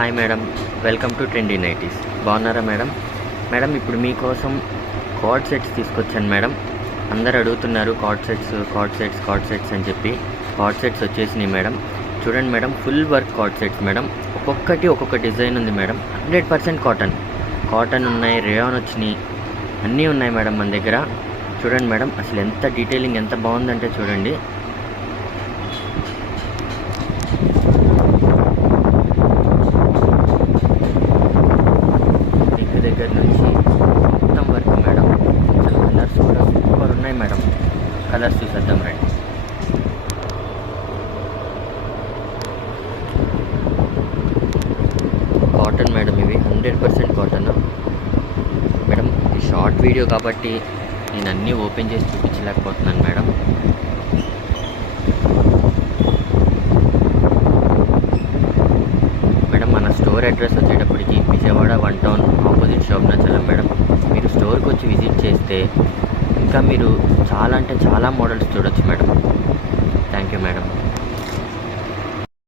Hi madam, welcome to trendy nighties. బాగున్నారా madam? Madam ఇప్పుడు మీకోసం కార్డ్ సెట్స్ తీసుకొచ్చాను మేడం. అందరు అడుగుతున్నారు కార్డ్ సెట్స్ అని చెప్పి. కార్డ్ సెట్స్ వచ్చేసినాయి మేడం. చూడండి madam, full work card sets madam. ఒక్కొక్కటి ఒక్కొక్క డిజైన్ ఉంది మేడం. 100% కాటన్ ఉన్నాయి, రేయాన్ వచ్చినాయి, అన్నీ ఉన్నాయి మేడం మన దగ్గర. చూడండి మేడం, అసలు ఎంత డీటెయిలింగ్ ఎంత బాగుందంటే చూడండి. దగ్గర నుంచి మొత్తం వర్క్ మేడం. అసలు కలర్స్ కూడా సూపర్ ఉన్నాయి మేడం. కలర్స్ చూసేద్దాం రండి. కాటన్ మేడం, ఇవి 100% కాటన్ మేడం. ఇది షార్ట్ వీడియో కాబట్టి నేను అన్నీ ఓపెన్ చేసి చూపించలేకపోతున్నాను మేడం. మేడం మన స్టోర్ అడ్రస్ వచ్చేటప్పటికి Vijayawada 1 town opposite Shobhanachalam madam. మీరు స్టోర్కి వచ్చి విజిట్ చేస్తే ఇంకా మీరు చాలా అంటే చాలా మోడల్స్ చూడొచ్చు మేడం. Thank you madam.